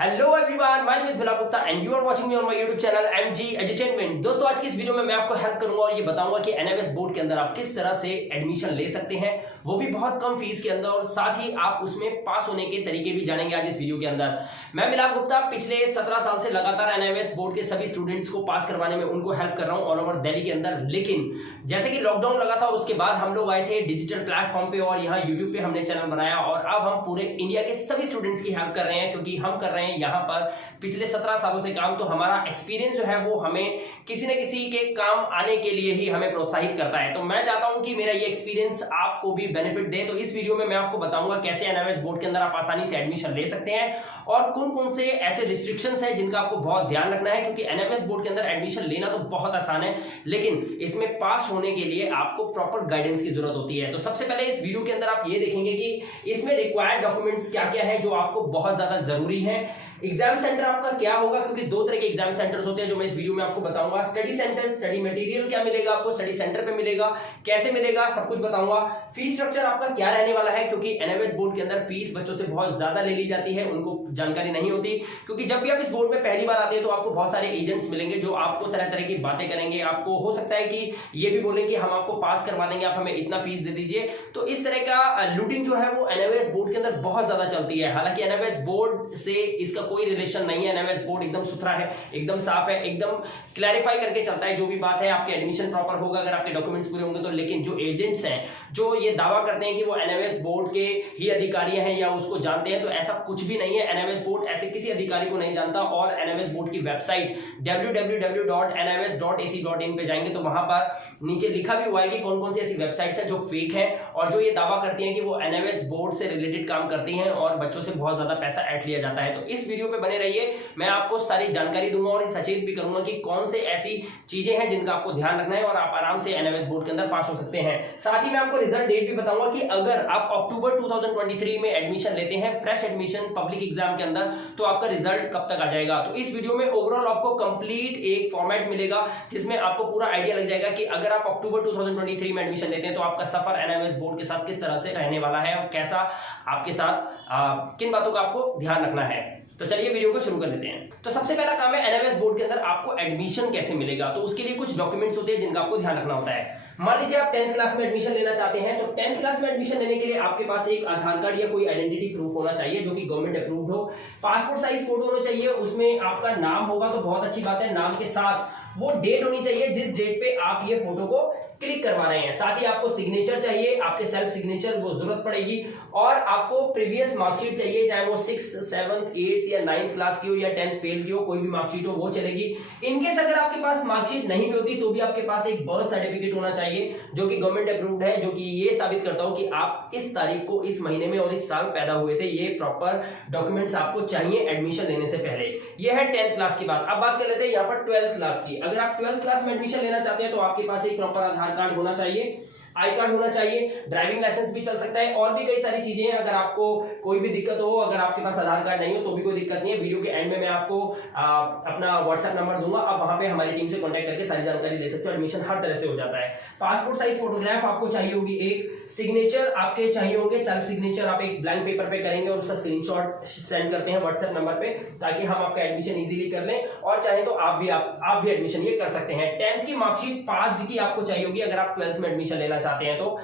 Hello everyone, my name is Bilal Gupta and you are watching me on my YouTube channel MG edutainment. दोस्तों, आज की इस video में मैं आपको हेल्प करूंगा और ये बताऊंगा कि एनएमएस बोर्ड के अंदर आप किस तरह से एडमिशन ले सकते हैं, वो भी बहुत कम फीस के अंदर, और साथ ही आप उसमें पास होने के तरीके भी जानेंगे आज इस वीडियो के अंदर। मैं बिलाल गुप्ता पिछले 17 साल से लगातार एनएमएस बोर्ड के सभी स्टूडेंट्स को पास करवाने में उनको हेल्प कर रहा हूँ ऑल ओवर दिल्ली के अंदर। लेकिन जैसे कि लॉकडाउन लगा था और उसके बाद हम लोग आए थे डिजिटल प्लेटफॉर्म पे और यहाँ यूट्यूब पे हमने चैनल बनाया और अब हम पूरे इंडिया के सभी स्टूडेंट्स की हेल्प कर रहे हैं, क्योंकि हम कर रहे हैं यहाँ पर पिछले 17 सालों से काम। तो हमारा एक्सपीरियंस जो है वो हमें किसी न किसी के काम आने के लिए ही हमें प्रोत्साहित करता है। तो मैं चाहता हूं कि मेरा ये एक्सपीरियंस आपको भी बेनिफिट दे। तो इस वीडियो में मैं आपको बताऊंगा कैसे एनएमएस बोर्ड के अंदर आप आसानी से एडमिशन ले सकते हैं और कौन कौन से ऐसे रिस्ट्रिक्शंस हैं जिनका आपको बहुत ध्यान रखना है, क्योंकि एनएमएस बोर्ड के अंदर एडमिशन लेना तो बहुत आसान है, लेकिन इसमें पास होने के लिए आपको प्रॉपर गाइडेंस की जरूरत होती है। तो सबसे पहले इस वीडियो के अंदर आप ये देखेंगे कि इसमें रिक्वायर्ड डॉक्यूमेंट्स क्या क्या है जो आपको बहुत ज्यादा जरूरी है। एग्जाम सेंटर आपका क्या होगा, क्योंकि दो तरह के एग्जाम सेंटर्स होते हैं जो मैं इस वीडियो में आपको बताऊंगा। स्टडी सेंटर, स्टडी मटेरियल क्या मिलेगा आपको स्टडी सेंटर पे मिलेगा, कैसे मिलेगा, सब कुछ बताऊंगा। फीस स्ट्रक्चर आपका क्या रहने वाला है, क्योंकि एनएमएस बोर्ड के अंदर फीस बच्चों से बहुत ज्यादा ले ली जाती है, उनको जानकारी नहीं होती। क्योंकि जब भी आप इस बोर्ड में पहली बार आते हैं तो आपको बहुत सारे एजेंट्स मिलेंगे जो आपको तरह तरह की बातें करेंगे। आपको हो सकता है कि ये भी बोले कि हम आपको पास करवा देंगे, आप हमें इतना फीस दे दीजिए। तो इस तरह का लूटिंग जो है वो एनएमएस बोर्ड के अंदर बहुत ज्यादा चलती है। हालांकि एनएमएस बोर्ड से इसका कोई रिलेशन नहीं है। एनएमएस बोर्ड एकदम सुथरा है, एकदम साफ है, एकदम क्लैरिफाई करके चलता है जो भी बात है। आपके एडमिशन प्रॉपर होगा अगर आपके डॉक्यूमेंट्स पूरे होंगे तो। लेकिन जो एजेंट्स हैं जो ये दावा करते हैं कि वो एनएमएस बोर्ड के ही अधिकारी हैं या उसको जानते हैं, तो ऐसा कुछ भी नहीं है। एनएमएस बोर्ड ऐसे किसी अधिकारी को नहीं जानता। और एनएमएस बोर्ड की वेबसाइट www.nms.ac.in पे जाएंगे तो वहां पर नीचे लिखा भी हुआ है कि कौन कौन सी ऐसी वेबसाइट्स हैं जो फेक है और जो ये दावा करती हैं कि वो एनएमएस बोर्ड से रिलेटेड काम करती हैं और बच्चों से बहुत ज्यादा पैसा ऐंठ लिया जाता है। तो इस वीडियो पे बने रहिए, मैं आपको सारी जानकारी दूंगा और सचेत भी करूंगा कि कौन से ऐसी चीजें हैं जिनका आपको ध्यान रखना है और आप आराम से एनएमएस बोर्ड के अंदर पास हो सकते हैं। साथ ही मैं आपको रिजल्ट डेट भी बताऊंगा कि अगर आप अक्टूबर 2023 में एडमिशन लेते हैं फ्रेश एडमिशन पब्लिक एग्जाम के अंदर, तो आपका रिजल्ट कब तक आ जाएगा। तो इस वीडियो में ओवरऑल आपको कंप्लीट एक फॉर्मेट मिलेगा जिसमें आपको पूरा आइडिया लग जाएगा कि अगर आप अक्टूबर 2023 में एडमिशन लेते हैं तो आपका सफर एनएमएस बोर्ड के साथ किस तरह से रहने वाला है और कैसा आपके साथ किन बातों का आपको ध्यान रखना है। तो चलिए वीडियो को शुरू कर लेते हैं। तो सबसे पहला काम है एनएमएस बोर्ड के अंदर आपको एडमिशन कैसे मिलेगा। तो उसके लिए कुछ डॉक्यूमेंट्स होते हैं जिनका आपको ध्यान रखना होता है। मान लीजिए आप 10th क्लास में एडमिशन लेना चाहते हैं, तो 10th क्लास में एडमिशन लेने के लिए आपके पास एक आधार कार्ड या कोई आइडेंटिटी प्रूफ होना चाहिए जो कि गवर्नमेंट अप्रूव्ड हो। पासपोर्ट साइज फोटो होना चाहिए, उसमें आपका नाम होगा तो बहुत अच्छी बात है। नाम के साथ वो डेट होनी चाहिए जिस डेट पे आप ये फोटो को क्लिक करवा रहे हैं। साथ ही आपको सिग्नेचर चाहिए, आपके सेल्फ सिग्नेचर वो जरूरत पड़ेगी। और आपको प्रीवियस मार्कशीट चाहिए, चाहे वो 6th 7th 8th या 9th क्लास की हो या 10th फेल की हो, कोई भी मार्कशीट हो वो चलेगी। इनकेस अगर आपके पास मार्कशीट नहीं भी होती तो भी आपके पास एक बर्थ सर्टिफिकेट होना चाहिए जो कि गवर्नमेंट अप्रूव्ड है, जो कि ये साबित करता हो कि आप इस तारीख को इस महीने में और इस साल पैदा हुए थे। ये प्रॉपर डॉक्यूमेंट्स आपको चाहिए एडमिशन लेने से पहले। ये है 10th क्लास की बात। अब बात कर लेते हैं यहाँ पर 12th क्लास की। अगर आप 12th क्लास में एडमिशन लेना चाहते हैं तो आपके पास एक प्रॉपर आधार कार्ड होना चाहिए, आई कार्ड होना चाहिए, ड्राइविंग लाइसेंस भी चल सकता है और भी कई सारी चीजें हैं। अगर आपको कोई भी दिक्कत हो, अगर आपके पास आधार कार्ड नहीं हो तो भी कोई दिक्कत नहीं है। वीडियो के एंड में मैं आपको अपना व्हाट्सएप नंबर दूंगा, आप वहां पे हमारी टीम से कांटेक्ट करके सारी जानकारी ले सकते हो। एडमिशन हर तरह से हो जाता है। पासपोर्ट साइज फोटोग्राफ आपको चाहिए होगी, एक सिग्नेचर आपके चाहिए होंगे, सेल्फ सिग्नेचर आप एक ब्लैंक पेपर पे करेंगे और उसका स्क्रीनशॉट सेंड करते हैं व्हाट्सएप नंबर पे, ताकि हम आपका एडमिशन इजीली कर लें। और चाहे तो आप भी एडमिशन ये कर सकते हैं। 10th की मार्कशीट पास की आपको चाहिए होगी अगर आप 12th में एडमिशन लेना चाहते हैं तो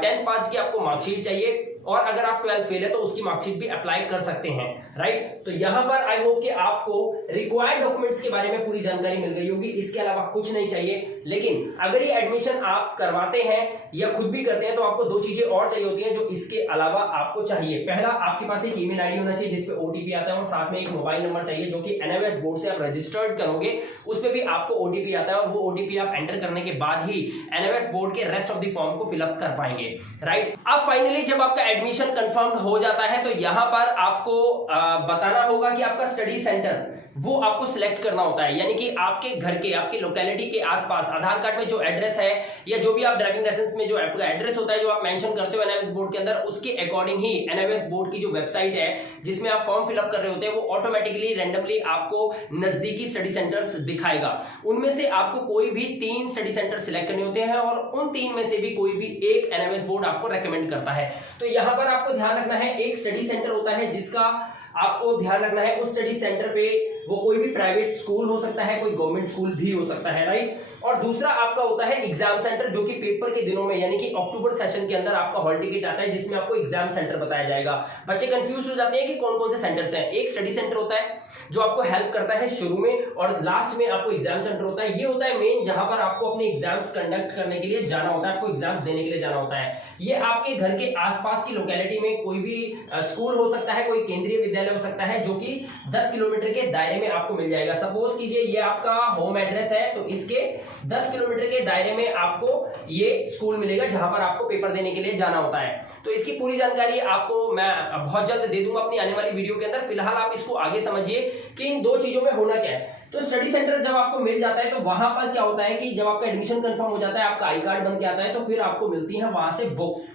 10th पास की आपको मार्कशीट चाहिए। और अगर आप 12th फेल है तो उसकी मार्कशीट भी अप्लाई कर सकते हैं, राइट। तो यहां पर आई होप कि आपको रिक्वायर्ड डॉक्यूमेंट्स के बारे में पूरी जानकारी मिल गई होगी। इसके अलावा कुछ नहीं चाहिए। लेकिन अगर ये एडमिशन आप करवाते हैं या खुद भी करते हैं तो आपको दो चीजें और चाहिए होती हैं जो इसके अलावा आपको चाहिए। पहला, आपके पास एक ईमेल आईडी होना चाहिए जिसपे ओटीपी आता है और साथ में एक मोबाइल नंबर चाहिए जो कि एनएमएस बोर्ड से आप रजिस्टर्ड करोगे उस पे भी आपको ओटीपी आता है और वो ओटीपी आप एंटर करने के बाद ही एनएमएस बोर्ड के रेस्ट ऑफ द फॉर्म को फिलअप कर पाएंगे, राइट। अब फाइनली जब आपका एडमिशन कंफर्म हो जाता है तो यहां पर आपको बताना होगा कि आपका स्टडी सेंटर वो आपको सिलेक्ट करना होता है। यानी कि आपके घर के, आपके लोकेलिटी के आसपास आधार कार्ड में जो एड्रेस है या जो भी आप ड्राइविंग लाइसेंस में जो आपका एड्रेस होता है जो आप मेंशन करते हो एनएमएस बोर्ड के अंदर, उसके अकॉर्डिंग ही एनएमएस बोर्ड की जो वेबसाइट है जिसमें आप फॉर्म फिलअप कर रहे होते हैं वो ऑटोमेटिकली रैंडमली आपको नजदीकी स्टडी सेंटर्स दिखाएगा। उनमें से आपको कोई भी 3 स्टडी सेंटर सिलेक्ट करने होते हैं और उन 3 में से भी कोई भी एक एनएमएस बोर्ड आपको रेकमेंड करता है। तो यहां पर आपको ध्यान रखना है, एक स्टडी सेंटर होता है जिसका आपको ध्यान रखना है उस स्टडी सेंटर पे वो कोई भी प्राइवेट स्कूल हो सकता है, कोई गवर्नमेंट स्कूल भी हो सकता है, राइट। और दूसरा आपका होता है एग्जाम सेंटर, जो कि पेपर के दिनों में यानी कि अक्टूबर सेशन के अंदर आपका हॉल टिकट आता है जिसमें आपको एग्जाम सेंटर बताया जाएगा। बच्चे कंफ्यूज हो जाते हैं कि कौन कौन से सेंटर्स हैं। एक स्टडी सेंटर होता है जो आपको हेल्प करता है शुरू में, और लास्ट में आपको एग्जाम सेंटर होता है। ये होता है मेन, जहां पर आपको अपने एग्जाम्स कंडक्ट करने के लिए जाना होता है, आपको एग्जाम्स देने के लिए जाना होता है। ये आपके घर के आसपास की लोकेलिटी में कोई भी स्कूल हो सकता है, कोई केंद्रीय विद्यालय हो सकता है, जो कि 10 किलोमीटर के दायरे में आपको मिल जाएगा। सपोज कीजिए ये आपका होम एड्रेस है, तो इसके 10 किलोमीटर के दायरे में आपको ये स्कूल मिलेगा जहां पर आपको पेपर देने के लिए जाना होता है। तो इसकी पूरी जानकारी आपको मैं बहुत जल्द दे दूंगा अपनी आने वाली वीडियो के अंदर। फिलहाल आप इसको आगे समझिए कि इन दो चीजों में होना क्या है। तो स्टडी सेंटर जब आपको मिल जाता है तो वहां पर क्या होता है कि जब आपका एडमिशन कंफर्म हो जाता है, आपका आई कार्ड बन के आता है, तो फिर आपको मिलती है वहां से बुक्स।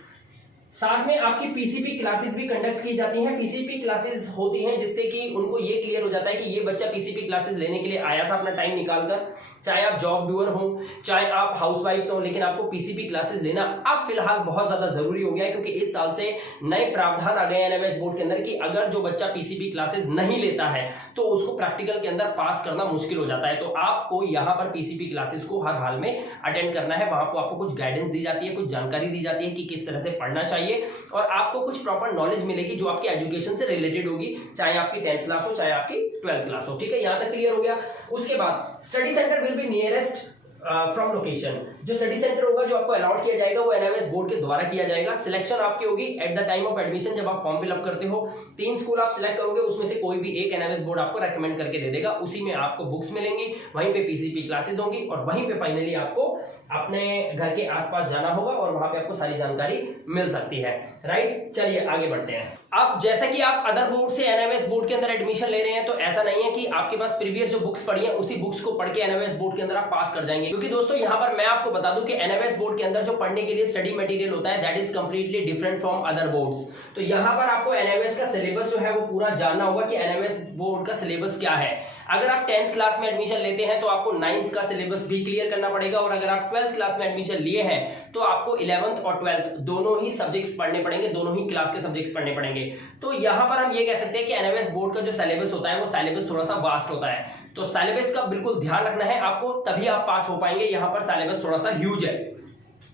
साथ में आपकी पीसीपी क्लासेस भी कंडक्ट की जाती हैं। पीसीपी क्लासेस होती हैं जिससे कि उनको ये क्लियर हो जाता है कि ये बच्चा पीसीपी क्लासेस लेने के लिए आया था अपना टाइम निकालकर। चाहे आप जॉब डूअर हो, चाहे आप हाउसवाइफ हो, लेकिन आपको पीसीपी क्लासेस लेना अब फिलहाल बहुत ज्यादा जरूरी हो गया है, क्योंकि इस साल से नए प्रावधान आ गए एनएमएस बोर्ड के अंदर कि अगर जो बच्चा पीसीपी क्लासेस नहीं लेता है तो उसको प्रैक्टिकल के अंदर पास करना मुश्किल हो जाता है। तो आपको यहाँ पर पीसीपी क्लासेस को हर हाल में अटेंड करना है। वहां पर आपको कुछ गाइडेंस दी जाती है, कुछ जानकारी दी जाती है कि किस तरह से पढ़ना चाहिए, और आपको कुछ प्रॉपर नॉलेज मिलेगी जो आपके एजुकेशन से रिलेटेड होगी, चाहे आपकी 10th क्लास हो, चाहे आपकी 12th क्लास हो। ठीक है, यहां तक क्लियर हो गया। उसके बाद study centre will be nearest from location. जो स्टडी सेंटर होगा जो आपको अलॉट किया जाएगा वो एनएमएस बोर्ड के द्वारा किया जाएगा। सिलेक्शन आपकी होगी at the time of admission, जब आप फॉर्म फिलअप करते हो। 3 स्कूल आप सिलेक्ट करोगे, उसमें से कोई भी एक एनएमएस बोर्ड आपको रेकमेंड करके दे देगा। उसी में आपको बुक्स मिलेंगी, वहीं पे पीसीपी क्लासेस होंगी, और वहीं पे फाइनली आपको अपने घर के आसपास जाना होगा और वहां पे आपको सारी जानकारी मिल सकती है, राइट। चलिए आगे बढ़ते हैं। अब जैसा कि आप अदर बोर्ड से एनएमएस बोर्ड के अंदर एडमिशन ले रहे हैं, तो ऐसा नहीं है कि आपके पास प्रीवियस जो बुक्स पढ़ी है उसी बुक्स को पढ़ के एनएमएस बोर्ड के अंदर आप पास कर जाएंगे। क्योंकि दोस्तों यहाँ पर मैं आपको बता दूं कि एनएमएस बोर्ड के अंदर जो पढ़ने के लिए स्टडी मटेरियल होता है that is completely different from other boards. तो यहाँ पर आपको एनएमएस का सिलेबस जो है वो पूरा जानना होगा कि एनएमएस बोर्ड का सिलेबस क्या है। अगर आप 10th क्लास में एडमिशन लेते हैं तो आपको 9th का सिलेबस भी क्लियर करना पड़ेगा, और अगर आप 12th क्लास में एडमिशन लिए हैं तो आपको 11th और 12th दोनों ही सब्जेक्ट्स पढ़ने पड़ेंगे, दोनों ही क्लास के सब्जेक्ट्स पढ़ने पड़ेंगे। तो यहाँ पर हम ये कह सकते हैं कि एनएमएस बोर्ड का जो सिलेबस होता है वो सिलेबस थोड़ा सा वास्ट होता है। तो सिलेबस का बिल्कुल ध्यान रखना है आपको, तभी आप पास हो पाएंगे। यहाँ पर सिलेबस थोड़ा सा ह्यूज है।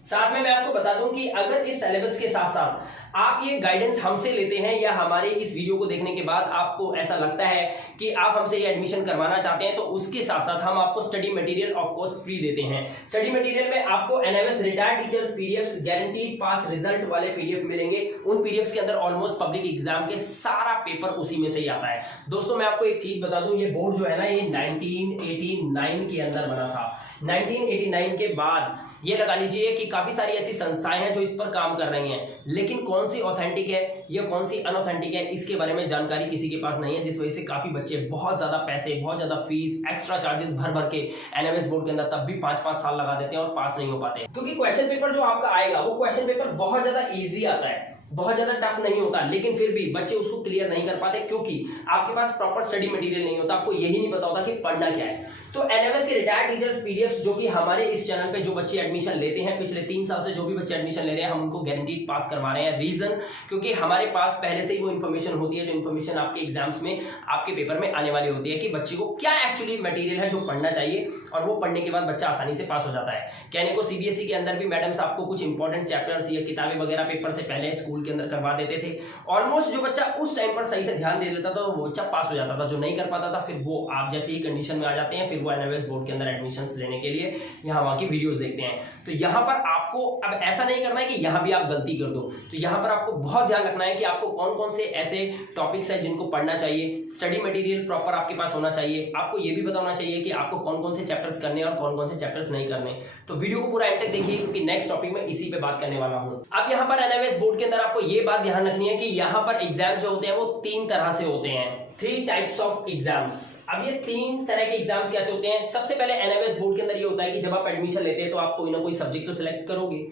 साथ में मैं आपको बता दूं कि अगर इस सिलेबस के साथ साथ आप ये गाइडेंस हमसे लेते हैं, या हमारे इस वीडियो को देखने के बाद आपको ऐसा लगता है कि आप हमसे ये एडमिशन करवाना चाहते हैं, तो उसके साथ साथ हम आपको study material of course free देते हैं। स्टडी मटेरियल में आपको NMS retired teachers PDFs, guaranteed pass result वाले पीडीएफ मिलेंगे। उन पीडीएफ्स के अंदर ऑलमोस्ट पब्लिक एग्जाम के सारा पेपर उसी में से ही आता है। दोस्तों मैं आपको एक चीज बता दूं, ये बोर्ड जो है ना, ये 1989 के अंदर बना था। 1989 के बाद ये लगा लीजिए कि काफी सारी ऐसी संस्थाएं हैं जो इस पर काम कर रही हैं, लेकिन कौन सी ऑथेंटिक है या कौन सी अनऑथेंटिक है इसके बारे में जानकारी किसी के पास नहीं है, जिस वजह से काफी बच्चे बहुत ज्यादा पैसे, बहुत ज्यादा फीस, एक्स्ट्रा चार्जेस भर भर के एनएमएस बोर्ड के अंदर तब भी 5-5 साल लगा देते हैं और पास नहीं हो पाते। क्योंकि क्वेश्चन पेपर जो आपका आएगा वो क्वेश्चन पेपर बहुत ज्यादा ईजी आता है, बहुत ज्यादा टफ नहीं होता, लेकिन फिर भी बच्चे उसको क्लियर नहीं कर पाते क्योंकि आपके पास प्रॉपर स्टडी मटेरियल नहीं होता, आपको यही नहीं पता होता कि पढ़ना क्या है। तो एनएमएस के रिटायर्ड टीचर्स पीडीएफ्स जो कि हमारे इस चैनल पे जो बच्चे एडमिशन लेते हैं, पिछले 3 साल से जो भी बच्चे एडमिशन ले रहे हैं, हम उनको गारंटीड पास करवा रहे हैं। रीजन क्योंकि हमारे पास पहले से ही वो इन्फॉर्मेशन होती है जो इन्फॉर्मेशन आपके एग्जाम्स में, आपके पेपर में आने वाली होती है कि बच्चे को क्या एक्चुअली मटेरियल है जो पढ़ना चाहिए, और वो पढ़ने के बाद बच्चा आसानी से पास हो जाता है। कहने को सीबीएसई के अंदर भी मैडम्स आपको कुछ इंपॉर्टेंट चैप्टर्स या किताबें वगैरह पेपर से पहले स्कूल के अंदर करवा देते थे। ऑलमोस्ट जो बच्चा उस टाइम पर सही से ध्यान दे देता था वो बच्चा पास हो जाता था, जो नहीं कर पाता था फिर वो आप जैसे ही कंडीशन में आ जाते हैं, फिर वो एनएमएस बोर्ड के अंदर एडमिशंस लेने के लिए यहाँ वहाँ की वीडियोस देखते हैं। तो यहाँ पर आपको अब ऐसा नहीं करना है कि यहाँ भी आप गलती कर दो, तो यहाँ पर आपको बहुत ध्यान रखना है कि आपको कौन कौन से ऐसे टॉपिक्स हैं जिनको पढ़ना चाहिए। स्टडी मटेरियल प्रॉपर आपके पास होना चाहिए। आपको ये भी बताना चाहिए कि आपको कौन कौन से चैप्टर्स करने और कौन कौन से चैप्टर्स नहीं करने। तो वीडियो को पूरा एंड तक देखिए क्योंकि नेक्स्ट टॉपिक में इसी पे बात करने वाला हूँ। अब यहाँ पर एनएमएस बोर्ड के अंदर आपको ये बात ध्यान रखनी है कि यहाँ पर एग्जाम जो होते हैं वो 3 तरह से होते हैं, 3 टाइप्स ऑफ एग्जाम्स। अब ये 3 तरह के एग्जाम्स कैसे होते हैं? सबसे पहले एनएमएस बोर्ड के अंदर ये होता है कि जब आप एडमिशन लेते हैं तो आप कोई ना कोई सब्जेक्ट तो सिलेक्ट करोगे।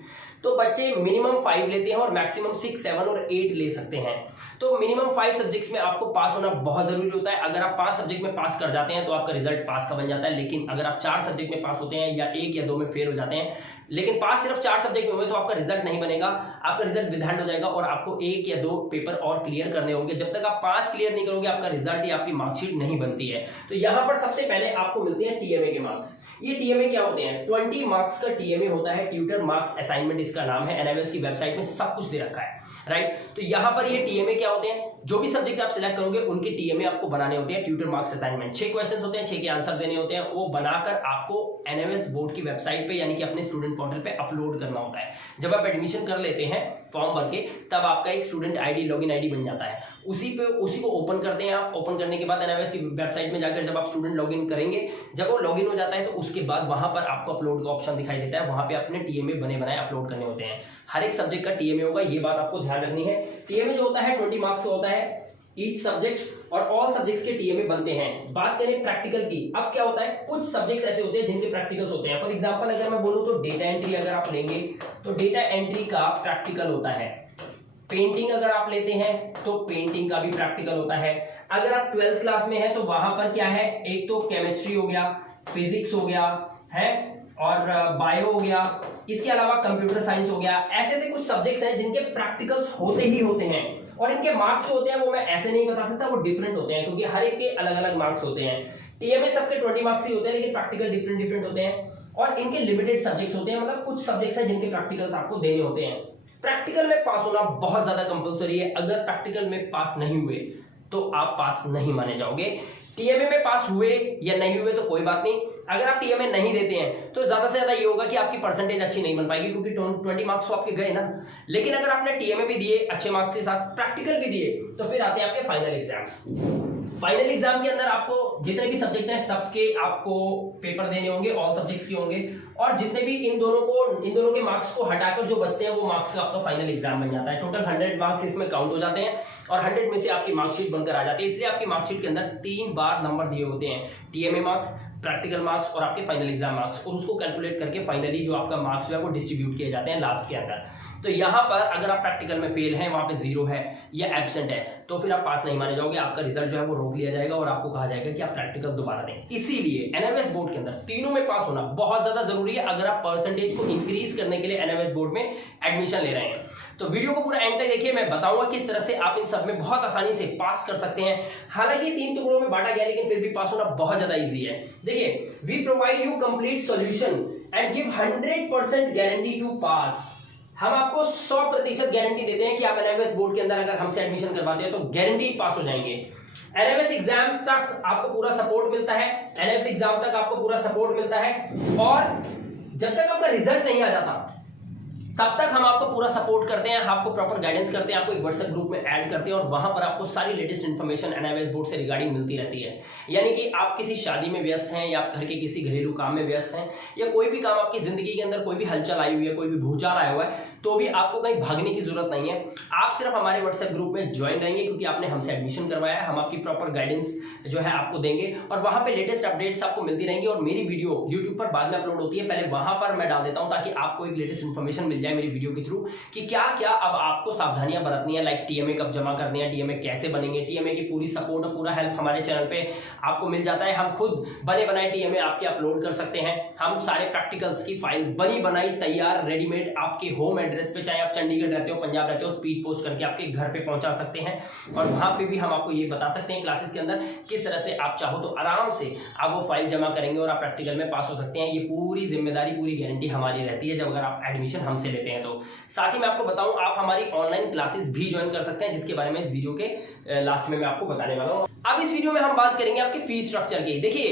तो बच्चे मिनिमम 5 लेते हैं और मैक्सिमम 6, 7 और 8 ले सकते हैं। तो मिनिमम 5 सब्जेक्ट्स में आपको पास होना बहुत जरूरी होता है। अगर आप 5 सब्जेक्ट में पास कर जाते हैं तो आपका रिजल्ट पास का बन जाता है, लेकिन अगर आप 4 सब्जेक्ट में पास होते हैं या 1 या 2 में फेल हो जाते हैं, लेकिन पास सिर्फ 4 सब्जेक्ट में हुए तो आपका रिजल्ट नहीं बनेगा, आपका रिजल्ट विदहैंड हो जाएगा और आपको 1 या 2 पेपर और क्लियर करने होंगे। जब तक आप 5 क्लियर नहीं करोगे आपका रिजल्ट या आपकी मार्कशीट नहीं बनती है। तो यहां पर सबसे पहले आपको मिलते हैं टीएमए के मार्क्स। ये टीएमए क्या होते हैं? 20 मार्क्स का टीएमए होता है, ट्यूटर मार्क्स असाइनमेंट इसका नाम है। एनआईवीएस की वेबसाइट में सब कुछ दे रखा है, राइट। तो यहां पर ये टीएमए क्या होते हैं? जो भी सब्जेक्ट आप सिलेक्ट करोगे उनके टीएमए आपको बनाने होते हैं, ट्यूटर मार्क्स असाइनमेंट। 6 क्वेश्चंस होते हैं, 6 के आंसर देने होते हैं, वो बनाकर आपको एनआईवीएस बोर्ड की वेबसाइट पे यानी कि अपने स्टूडेंट पोर्टल पे अपलोड करना होता है। जब आप एडमिशन कर लेते हैं फॉर्म भर के, तब आपका एक स्टूडेंट आईडी, लॉगिन आईडी बन जाता है। उसी को ओपन करते हैं आप। ओपन करने के बाद एनआईवीएस की वेबसाइट में जाकर जब आप स्टूडेंट लॉगिन करेंगे, जब वो लॉगिन हो जाता है तो उसके बाद वहां पर आपको अपलोड का ऑप्शन दिखाई देता है। वहां पे अपने टीएमए बने बनाए अपलोड करने होते हैं। हर एक सब्जेक्ट का टीएमए होगा, ये बात आपको ध्यान रखनी है। टीएमए जो होता है 20 मार्क्स का होता है ईच सब्जेक्ट, और ऑल सब्जेक्ट्स के टीएमए बनते हैं। बात करें प्रैक्टिकल की, अब क्या होता है, कुछ सब्जेक्ट्स ऐसे होते हैं जिनके प्रैक्टिकल्स होते हैं। फॉर एग्जांपल अगर मैं बोलूं तो डेटा एंट्री अगर आप लेंगे तो डेटा एंट्री का प्रैक्टिकल होता है। पेंटिंग अगर आप लेते हैं तो पेंटिंग का भी प्रैक्टिकल होता है। अगर आप 12th क्लास में हैं तो वहां पर क्या है, एक तो केमिस्ट्री हो गया, फिजिक्स हो गया है, और बायो हो गया, इसके अलावा कंप्यूटर साइंस हो गया। ऐसे ऐसे कुछ सब्जेक्ट्स हैं जिनके प्रैक्टिकल्स होते ही होते हैं, और इनके मार्क्स होते हैं वो मैं ऐसे नहीं बता सकता, वो डिफरेंट होते हैं क्योंकि हर एक के अलग अलग मार्क्स होते हैं। टीएमए सबके 20 मार्क्स ही होते हैं, लेकिन प्रैक्टिकल डिफरेंट होते हैं, और इनके लिमिटेड सब्जेक्ट्स होते हैं। मतलब कुछ सब्जेक्ट्स हैं जिनके प्रैक्टिकल्स आपको देने होते हैं। प्रैक्टिकल में पास होना बहुत ज्यादा कंपलसरी है। अगर प्रैक्टिकल में पास नहीं हुए तो आप पास नहीं माने जाओगे। टीएमए में पास हुए या नहीं हुए तो कोई बात नहीं, अगर आप टीएमए नहीं देते हैं तो ज्यादा से ज्यादा ये होगा कि आपकी परसेंटेज अच्छी नहीं बन पाएगी, क्योंकि 20 मार्क्स तो आपके गए ना। लेकिन अगर आपने टीएमए भी दिए अच्छे मार्क्स के साथ, प्रैक्टिकल भी दिए, तो फिर आते हैं आपके फाइनल एग्जाम्स। फाइनल एग्जाम के अंदर आपको जितने भी सब्जेक्ट हैं सबके आपको पेपर देने होंगे, ऑल सब्जेक्ट्स के होंगे, और जितने भी इन दोनों के मार्क्स को हटाकर जो बचते हैं वो मार्क्स का आपका फाइनल एग्जाम बन जाता है। टोटल 100 मार्क्स इसमें काउंट हो जाते हैं, और 100 में से आपकी मार्कशीट बनकर आ जाती है। इसलिए आपकी मार्कशीट के अंदर 3 बार नंबर दिए होते हैं, टीएमए मार्क्स, प्रैक्टिकल मार्क्स और आपके फाइनल एग्जाम मार्क्स, और उसको कैलकुलेट करके फाइनली जो आपका मार्क्स जो है वो डिस्ट्रीब्यूट किए जाते हैं लास्ट के अंदर। तो यहाँ पर अगर आप प्रैक्टिकल में फेल हैं, वहां पे 0 है या एब्सेंट है, तो फिर आप पास नहीं माने जाओगे, आपका रिजल्ट जो है वो रोक लिया जाएगा और आपको कहा जाएगा कि आप प्रैक्टिकल दोबारा दें। इसीलिए एनआईवीएस बोर्ड के अंदर तीनों में पास होना बहुत ज्यादा जरूरी है अगर आप परसेंटेज को इंक्रीज करने के लिए एनआईवीएस बोर्ड में एडमिशन ले रहे हैं। तो वीडियो को पूरा एंड तक देखिए, मैं बताऊंगा किस तरह से आप इन सब में बहुत आसानी से पास कर सकते हैं। हालांकि 3 टुकड़ों में बांटा गया, लेकिन फिर भी पास होना बहुत ज्यादा ईजी है। देखिए, we provide you complete solution and give 100% guarantee to pass. हम आपको 100% गारंटी देते हैं कि आप एनआईवीएस बोर्ड के अंदर अगर हमसे एडमिशन करवाते हैं तो गारंटी पास हो जाएंगे। एनआईवीएस एग्जाम तक आपको पूरा सपोर्ट मिलता है, एनआईवीएस एग्जाम तक आपको पूरा सपोर्ट मिलता है, और जब तक आपका रिजल्ट नहीं आ जाता तब तक हम आपको पूरा सपोर्ट करते हैं, आपको प्रॉपर गाइडेंस करते हैं, आपको एक व्हाट्सएप ग्रुप में ऐड करते हैं, और वहां पर आपको सारी लेटेस्ट इन्फॉर्मेशन एनआईवीएस बोर्ड से रिगार्डिंग मिलती रहती है। यानी कि आप किसी शादी में व्यस्त हैं, या आप घर के किसी घरेलू काम में व्यस्त हैं, या कोई भी काम आपकी जिंदगी के अंदर कोई भी हलचल आई हुई है, कोई भी भूचाल आया हुआ है, तो भी आपको कहीं भागने की जरूरत नहीं है। आप सिर्फ हमारे व्हाट्सएप ग्रुप में ज्वाइन रहेंगे, क्योंकि आपने हमसे एडमिशन करवाया है। हम आपकी प्रॉपर गाइडेंस जो है आपको देंगे, और वहां पे लेटेस्ट अपडेट्स आपको मिलती रहेंगी। और मेरी वीडियो यूट्यूब पर बाद में अपलोड होती है, पहले वहां पर मैं डाल देता हूं ताकि आपको एक लेटेस्ट इन्फॉर्मेशन मिल जाए मेरी वीडियो के थ्रू कि क्या क्या अब आपको सावधानियां बरतनी है, लाइक टीएमए कब जमा करनी है, टीएमए कैसे बनेंगे, टीएमए की पूरी सपोर्ट और पूरा हेल्प हमारे चैनल पे आपको मिल जाता है। हम खुद बने बनाए टीएमए आपके अपलोड कर सकते हैं। हम सारे प्रैक्टिकल्स की फाइल बनी बनाई तैयार रेडीमेड आपके होम एड्रेस पे, चाहे आप चंडीगढ़ रहते हो, पंजाब रहते हो, स्पीड पोस्ट करके आपके घर पे पहुंचा सकते हैं। और वहां पे भी हम आपको ये बता सकते हैं क्लासेस के अंदर किस तरह से आप चाहो तो आराम से आप वो फाइल जमा करेंगे और आप प्रैक्टिकल में पास हो सकते हैं। ये पूरी जिम्मेदारी, पूरी गारंटी हमारी रहती है जब अगर आप एडमिशन हमसे लेते हैं तो। साथ ही मैं आपको बताऊं, आप हमारी ऑनलाइन क्लासेस भी ज्वाइन कर सकते हैं, जिसके बारे में इस वीडियो के लास्ट में मैं आपको बताने वाला हूं। अब इस वीडियो में हम बात करेंगे आपके फीस स्ट्रक्चर की। देखिए,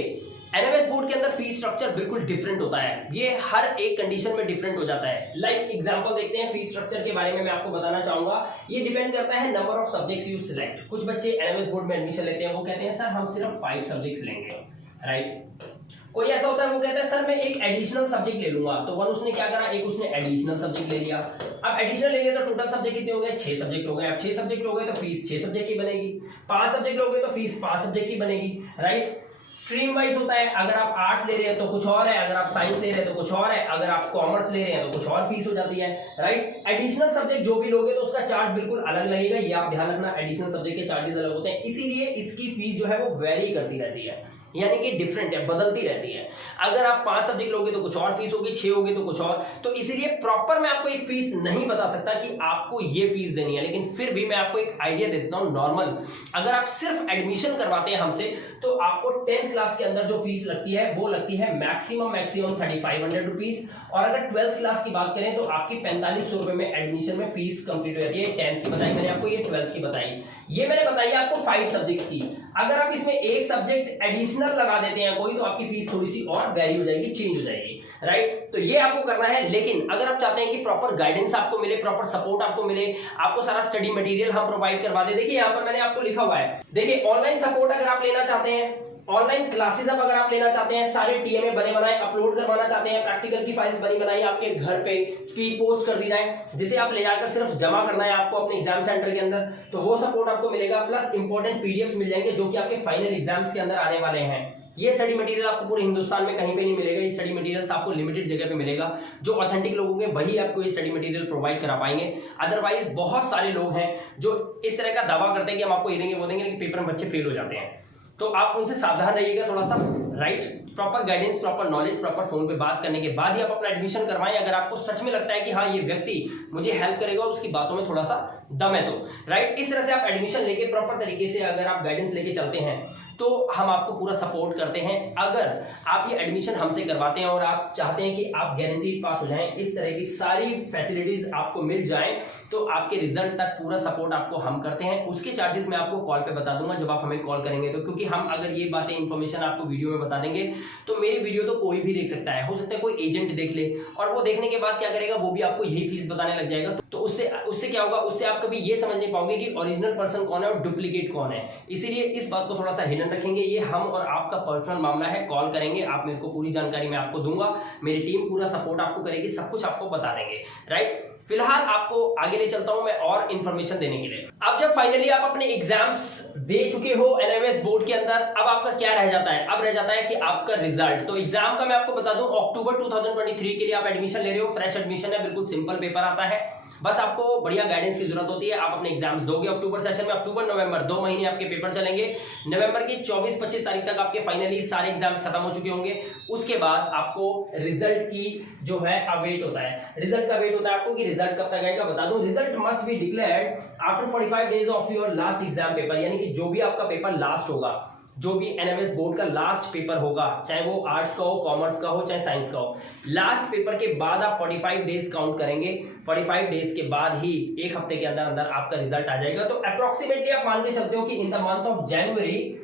एनआईवीएस बोर्ड के अंदर फीस स्ट्रक्चर बिल्कुल डिफरेंट होता है, ये हर एक कंडीशन में डिफरेंट हो जाता है। लाइक एग्जांपल देखते हैं फीस स्ट्रक्चर के बारे में मैं आपको बताना चाहूंगा। ये डिपेंड करता है number of subjects you select. कुछ बच्चे एनआईवीएस बोर्ड में एडमिशन लेते हैं, वो कहते हैं सर हम सिर्फ 5 सब्जेक्ट्स लेंगे, राइट। कोई ऐसा होता है वो कहता है सर मैं एक एडिशनल सब्जेक्ट ले लूंगा। तो उसने क्या करा, एक उसने एडिशनल सब्जेक्ट ले लिया। अब एडिशनल ले लिया तो टोटल सब्जेक्ट कितने हो गए, 6 सब्जेक्ट हो गए। अब 6 सब्जेक्ट हो गए तो फीस 6 सब्जेक्ट की बनेगी। 5 सब्जेक्ट हो गए तो फीस 5 सब्जेक्ट की बनेगी, राइट। स्ट्रीम वाइज होता है, अगर आप आर्ट्स ले रहे हैं तो कुछ और है, अगर आप साइंस ले रहे हैं तो कुछ और है, अगर आप कॉमर्स ले रहे हैं तो कुछ और फीस हो जाती है, राइट। एडिशनल सब्जेक्ट जो भी लोगे तो उसका चार्ज बिल्कुल अलग लगेगा, ये आप ध्यान रखना, एडिशनल सब्जेक्ट के चार्जेस अलग होते हैं, इसीलिए इसकी फीस जो है वो वेरी करती रहती है, यानी कि डिफरेंट है, बदलती रहती है। अगर आप 5 सब्जेक्ट लोगे तो कुछ और फीस होगी, 6 होगी तो कुछ और, तो इसीलिए प्रॉपर मैं आपको एक फीस नहीं बता सकता कि आपको ये फीस देनी है, लेकिन फिर भी मैं आपको एक आइडिया देता हूं नॉर्मल। अगर आप सिर्फ एडमिशन करवाते हैं हमसे तो आपको 10th क्लास के अंदर जो फीस लगती है वो लगती है मैक्सिमम 3500 रुपीज, और अगर 12th क्लास की बात करें तो आपकी 4500 रुपए में एडमिशन में फीस कंप्लीट हो जाती है। 10th की बताई मैंने आपको, ये 12th की बताई, ये मैंने बताई आपको 5 सब्जेक्ट्स की। अगर आप इसमें एक सब्जेक्ट एडिशनल लगा देते हैं कोई, तो आपकी फीस थोड़ी सी और वैरी हो जाएगी, चेंज हो जाएगी, राइट। तो ये आपको करना है, लेकिन अगर आप चाहते हैं कि प्रॉपर गाइडेंस आपको मिले, प्रॉपर सपोर्ट आपको मिले, आपको सारा स्टडी मटेरियल हम प्रोवाइड करवा दे, देखिए यहाँ पर मैंने आपको लिखा हुआ है, देखिए ऑनलाइन सपोर्ट अगर आप लेना चाहते हैं, ऑनलाइन क्लासेस अब अगर आप लेना चाहते हैं, सारे टीएमए बने बनाए अपलोड करवाना चाहते हैं, प्रैक्टिकल की फाइल्स बनी बनाई आपके घर पे स्पीड पोस्ट कर दी जाए, जिसे आप ले जाकर सिर्फ जमा करना है आपको अपने एग्जाम सेंटर के अंदर, तो वो सपोर्ट आपको मिलेगा। प्लस इंपॉर्टेंट पीडीएफ्स मिल जाएंगे जो कि आपके फाइनल एग्जाम्स के अंदर आने वाले हैं। ये स्टडी मटेरियल आपको पूरे हिंदुस्तान में कहीं पे नहीं मिलेगा, ये स्टडी मटेरियल्स आपको लिमिटेड जगह पे मिलेगा, जो ऑथेंटिक लोग होंगे वही आपको ये स्टडी मटेरियल प्रोवाइड करा पाएंगे। अदरवाइज बहुत सारे लोग हैं जो इस तरह का दावा करते हैं कि हम आपको ये देंगे वो देंगे, लेकिन पेपर में बच्चे फेल हो जाते हैं, तो आप उनसे सावधान रहिएगा थोड़ा सा, right. Proper guidance, proper knowledge, proper phone पे बात करने के बाद ही आप अपना एडमिशन करवाएं। अगर आपको सच में लगता है कि हाँ ये व्यक्ति मुझे हेल्प करेगा और उसकी बातों में थोड़ा सा दम है तो, राइट। इस तरह से आप एडमिशन लेके प्रॉपर तरीके से अगर आप गाइडेंस लेके चलते हैं तो हम आपको पूरा सपोर्ट करते हैं। अगर आप ये एडमिशन हमसे करवाते हैं और आप चाहते हैं कि आप गारंटीड पास हो जाएं, इस तरह की सारी फैसिलिटीज आपको मिल जाएं, तो आपके रिजल्ट तक पूरा सपोर्ट आपको हम करते हैं। उसके चार्जेस मैं आपको कॉल पे बता दूंगा जब आप हमें कॉल करेंगे तो, क्योंकि हम अगर ये बातें इंफॉर्मेशन आपको वीडियो में बता देंगे तो मेरी वीडियो तो कोई भी देख सकता है, हो सकता है कोई एजेंट देख ले, और वो देखने के बाद क्या करेगा, वो भी आपको यही फीस बताने लग जाएगा। तो उससे क्या होगा, उससे आप कभी ये समझ नहीं पाओगे कि ओरिजिनल पर्सन कौन है और डुप्लीकेट कौन है। इसीलिए इस बात को थोड़ा सा हिडन रखेंगे, ये हम और आपका पर्सनल मामला है। कॉल करेंगे आप, मेरे को पूरी जानकारी मैं आपको दूंगा, मेरी टीम पूरा सपोर्ट आपको करेगी, सब कुछ आपको बता देंगे, राइट। फिलहाल आपको आगे ले चलता हूं मैं और इंफॉर्मेशन देने के लिए। अब जब फाइनली आप अपने एग्जाम्स दे चुके हो एनएमएस बोर्ड के अंदर, अब आपका क्या रह जाता है, अब रह जाता है कि आपका रिजल्ट। तो एग्जाम का मैं आपको बता दूं, अक्टूबर 2023 के लिए आप एडमिशन ले रहे हो, फ्रेश एडमिशन है, बिल्कुल सिंपल पेपर आता है, बस आपको बढ़िया गाइडेंस की जरूरत होती है। आप अपने एग्जाम्स दोगे अक्टूबर सेशन में, अक्टूबर नवंबर 2 महीने आपके पेपर चलेंगे। नवंबर की 24-25 तारीख तक आपके फाइनली सारे एग्जाम्स खत्म हो चुके होंगे। उसके बाद आपको रिजल्ट की जो है अवेट होता है, रिजल्ट का वेट होता है आपको कि रिजल्ट कब तक आएगा। बता दूं, result must be declared after 45 days of your last exam paper, यानी कि जो भी आपका पेपर लास्ट होगा, जो भी एनएमएस बोर्ड का लास्ट पेपर होगा, चाहे वो आर्ट्स का हो, कॉमर्स का हो, चाहे साइंस का हो, लास्ट पेपर के बाद आप 45 डेज काउंट करेंगे। 45 डेज के बाद ही, एक हफ्ते के अंदर अंदर आपका रिजल्ट आ जाएगा। तो अप्रोक्सीमेटली आप मान के चलते हो कि in the month of January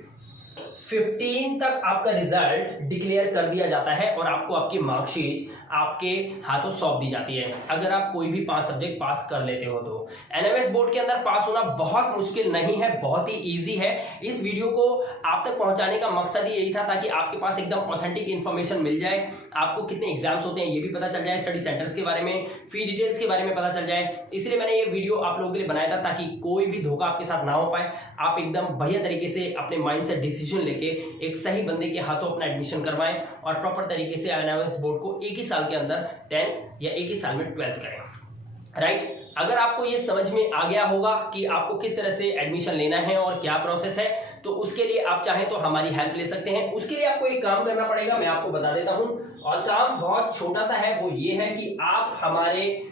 15 तक आपका रिजल्ट डिक्लेयर कर दिया जाता है और आपको आपकी मार्कशीट आपके हाथों सौंप दी जाती है, अगर आप कोई भी 5 सब्जेक्ट पास कर लेते हो तो। एनएमएस बोर्ड के अंदर पास होना बहुत मुश्किल नहीं है, बहुत ही इजी है। इस वीडियो को आप तक पहुंचाने का मकसद ही यही था ताकि आपके पास एकदम ऑथेंटिक इन्फॉर्मेशन मिल जाए, आपको कितने एग्जाम्स होते हैं ये भी पता चल जाए, स्टडी सेंटर्स के बारे में, फी डिटेल्स के बारे में पता चल जाए। इसलिए मैंने ये वीडियो आप लोगों के लिए बनाया था ताकि कोई भी धोखा आपके साथ ना हो पाए, आप एकदम बढ़िया तरीके से अपने माइंड से डिसीजन लेके एक सही बंदे के हाथों अपना एडमिशन करवाएं और प्रॉपर तरीके से एनएमएस बोर्ड को एक ही साल के अंदर 10th या एक ही साल में 12th करें, राइट। अगर आपको ये समझ में आ गया होगा कि आपको किस तरह से एडमिशन लेना है और क्या प्रोसेस है, तो उसके लिए आप चाहें तो हमारी हेल्प ले सकते हैं। उसके लिए आपको एक काम करना पड़ेगा, मैं आपको बता देता हूं, और काम बहुत छोटा सा है। वो ये है कि आप हमारे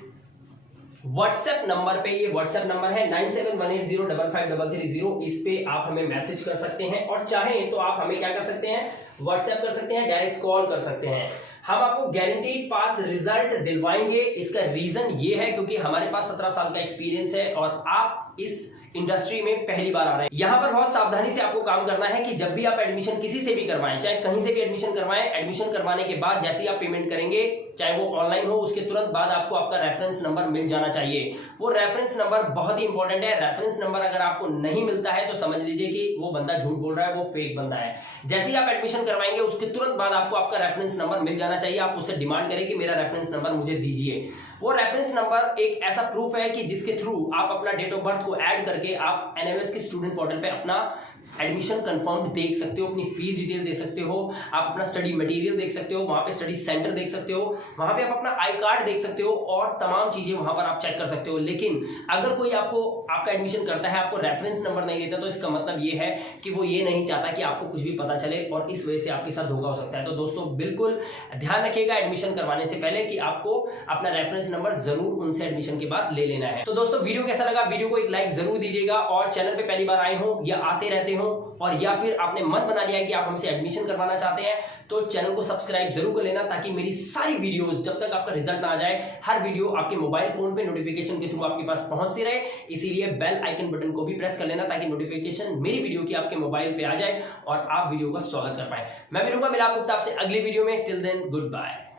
व्हाट्सएप नंबर पे, ये व्हाट्सएप नंबर है 9718055330, इस पे आप हमें मैसेज कर सकते हैं, और चाहें तो आप हमें क्या कर सकते हैं, व्हाट्सएप कर सकते हैं, डायरेक्ट कॉल कर सकते हैं। हम आपको गारंटीड पास रिजल्ट दिलवाएंगे। इसका रीजन ये है क्योंकि हमारे पास 17 साल का एक्सपीरियंस है और आप इस इंडस्ट्री में पहली बार आ रहे हैं। यहां पर बहुत सावधानी से आपको काम करना है कि जब भी आप एडमिशन किसी से भी करवाएं, चाहे कहीं से भी एडमिशन करवाएं, एडमिशन करवाने के बाद जैसे ही आप पेमेंट करेंगे, चाहे वो ऑनलाइन हो, उसके तुरंत बाद आपको आपका रेफरेंस नंबर मिल जाना चाहिए। वो रेफरेंस नंबर बहुत ही इंपॉर्टेंट है। रेफरेंस नंबर अगर आपको नहीं मिलता है तो समझ लीजिए कि वो बंदा झूठ बोल रहा है, वो फेक बंदा है। जैसे ही आप एडमिशन करवाएंगे उसके तुरंत बाद आपको आपका रेफरेंस नंबर मिल जाना चाहिए। आप उससे डिमांड करें कि मेरा रेफरेंस नंबर मुझे दीजिए। वो रेफरेंस नंबर एक ऐसा प्रूफ है कि जिसके थ्रू आप अपना डेट ऑफ बर्थ को ऐड करके आप एनएमएस के स्टूडेंट पोर्टल पे अपना एडमिशन कंफर्म देख सकते हो, अपनी फीस डिटेल दे सकते हो, आप अपना स्टडी मटेरियल देख सकते हो, वहां पे स्टडी सेंटर देख सकते हो, वहां पे आप अपना आई कार्ड देख सकते हो और तमाम चीजें वहां पर आप चेक कर सकते हो। लेकिन अगर कोई आपको आपका एडमिशन करता है, आपको रेफरेंस नंबर नहीं देता, तो इसका मतलब ये है कि वो ये नहीं चाहता कि आपको कुछ भी पता चले और इस वजह से आपके साथ धोखा हो सकता है। तो दोस्तों बिल्कुल ध्यान रखिएगा एडमिशन करवाने से पहले कि आपको अपना रेफरेंस नंबर जरूर उनसे एडमिशन के बाद ले लेना है। तो दोस्तों वीडियो कैसा लगा, वीडियो को एक लाइक जरूर दीजिएगा और चैनल पे पहली बार आए हो या आते रहते हो और या फिर आपने मन बना लिया है कि आप हमसे एडमिशन करवाना चाहते हैं तो चैनल को सब्सक्राइब जरूर कर लेना, ताकि मेरी सारी वीडियोस जब तक आपका रिजल्ट ना आ जाए, हर वीडियो आपके मोबाइल फोन पे नोटिफिकेशन के थ्रू आपके पास पहुंचती रहे। इसीलिए बेल आइकन बटन को भी प्रेस कर लेना ताकि नोटिफिकेशन मेरी वीडियो की आपके मोबाइल पे आ जाए और आप वीडियो का स्वागत कर पाए। मैं मिलूंगा मेरा गुप्ता आपसे अगली वीडियो में। Till then good bye.